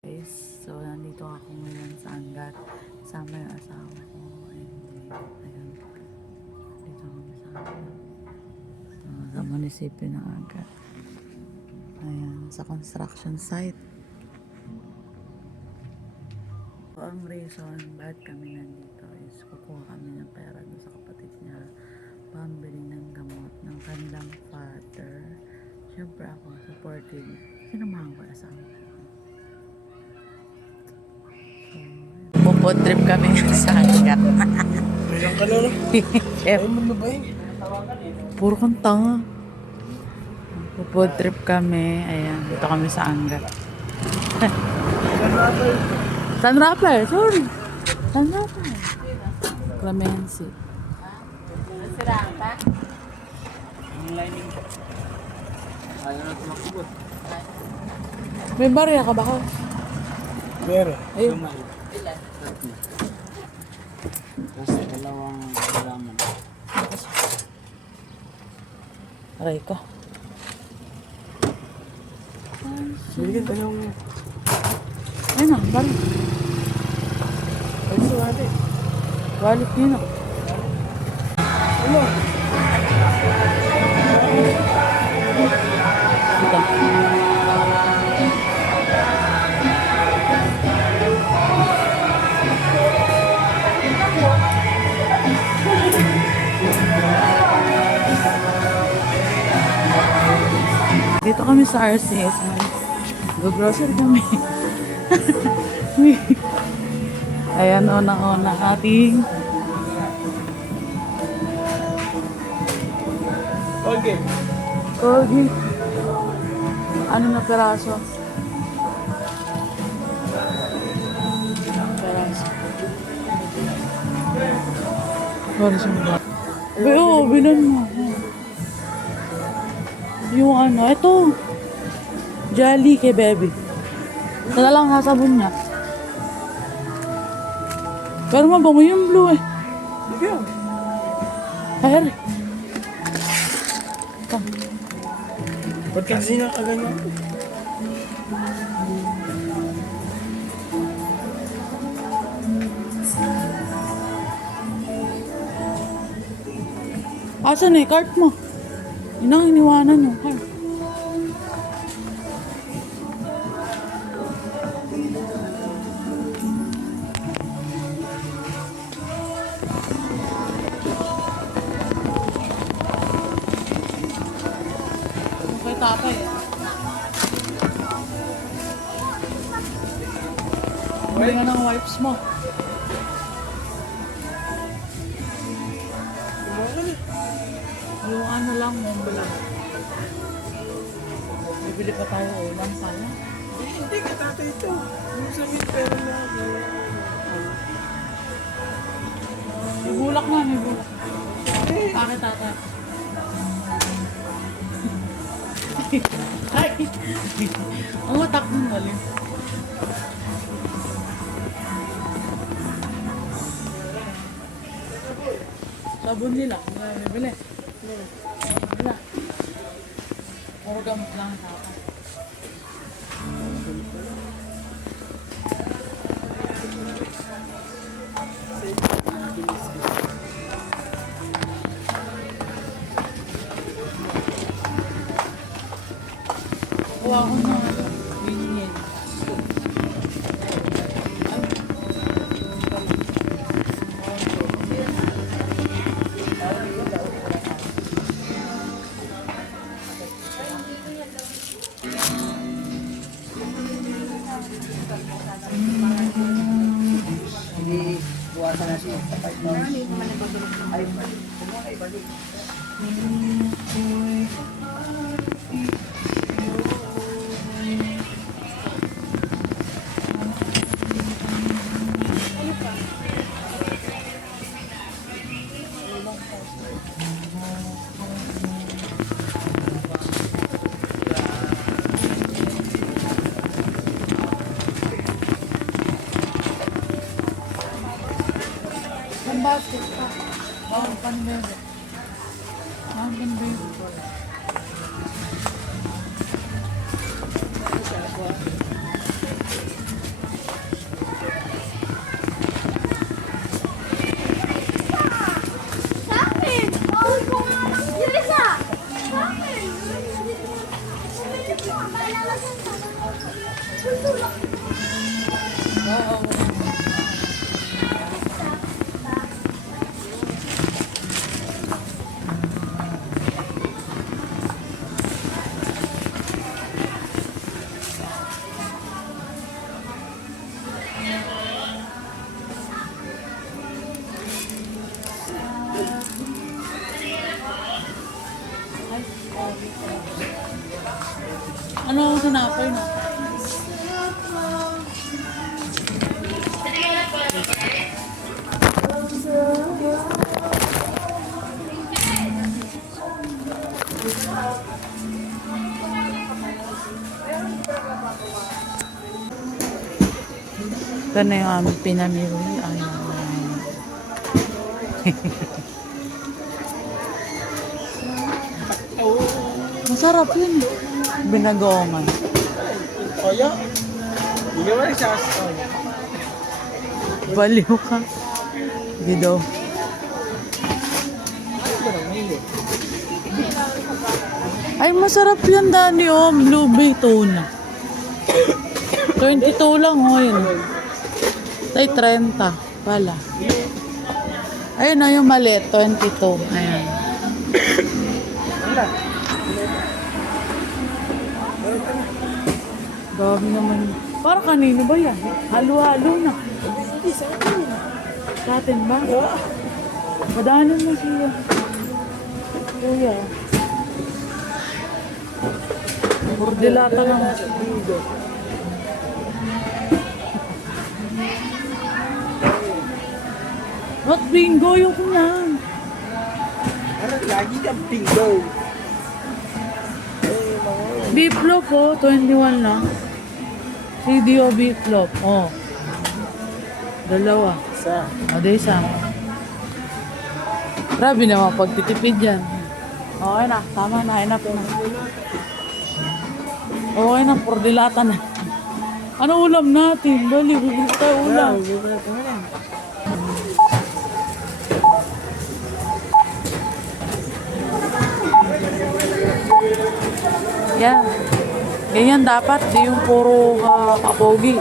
Guys, so nandito ako ngayon sa Angat. Sama yung asawa ko. And ayan. Dito kami sa Angat. So, sa munisipyo ng Angat. Ayan, sa construction site. So, ang reason bakit kami nandito is kukuha kami ng pera doon sa kapatid niya. Pambili ng gamot ng kanilang father. Siyempre ako, supportive. Sinamahan ko yung asawa ko. Pupod trip kami sa Angat. Ilang ka na no? Chef, Ay, mababayin. puro kang tanga. Pupod trip kami. Ayan, dito kami sa Angat. Sunrapper, sorry. Sunrapper. Clemency. Ang lining ko. Ayaw na tumakubot. May barya ka ba ka? Meron. Ayun. Ilan? Tapos dalawang halaman. Aray ko. Bigyan tayo ng... Ayun na, barya. Ay, suwate. Wallet yun na. Ano? Ito. Dito kami sa RCS. Go-grocery kami. Ayan, unang-una ating Okay. Kogi. Ano na peraso? Peraso. Peraso ba? Oo, bilan mo. Yung ano, ito. Jolly kay baby. Ito na lang sasabon niya. Pero mabango yung blue eh. Bigyan. Ay, ito. Ba't kasi nakaganyan? Asan eh, cart mo? Yun ang iniwanan yung cart. Okay, tapay eh. Bumili ka ng wipes mo. Yung ano lang, Montblanc. Bibili pa tayo ulam sana. Hindi ka tatay ito. Yung sa mid pero na. May bulak na, may bulak. Bakit tata? Ay! Ang matak ng galing. Sabon nila, bibili. Wala. Puro gamot lang tata. Kuha ko na. Ganyan. Hindi buwasan na siya sa 5 months. Ay, kumuha na ibalik. Ang basket pa. Ang panbebe. Ang panbebe. Ano ang sinapay na? Ito na yung aming pinamili. Ayan. Masarap yun. Binagongan. Kaya? Hindi ka wala siya. Baliw ka. Hindi daw. Ay, masarap yan, Dani, oh. Blue Bay tuna. 22 lang, oh, yun. Ay, 30. Pala. Ayun na yung maliit, 22. Ayan. Dami naman. Para kanino ba yan? Halo-halo na. Hindi, sa akin. Sa atin ba? Madaanan mo siya. Kuya. Burdilata lang. What bingo yung kunyan? Parang lagi kang bingo. Beef loaf oh, 21 lang. CDO beef loaf, oh. Dalawa. Isa. O, di isa. Grabe naman pagtitipid yan. Okay na, tama na, enough na. Okay na, purdilata na. Ano ulam natin? Bali, bibili tayo ulam. Yan. Ganyan dapat, di yung puro kapogi.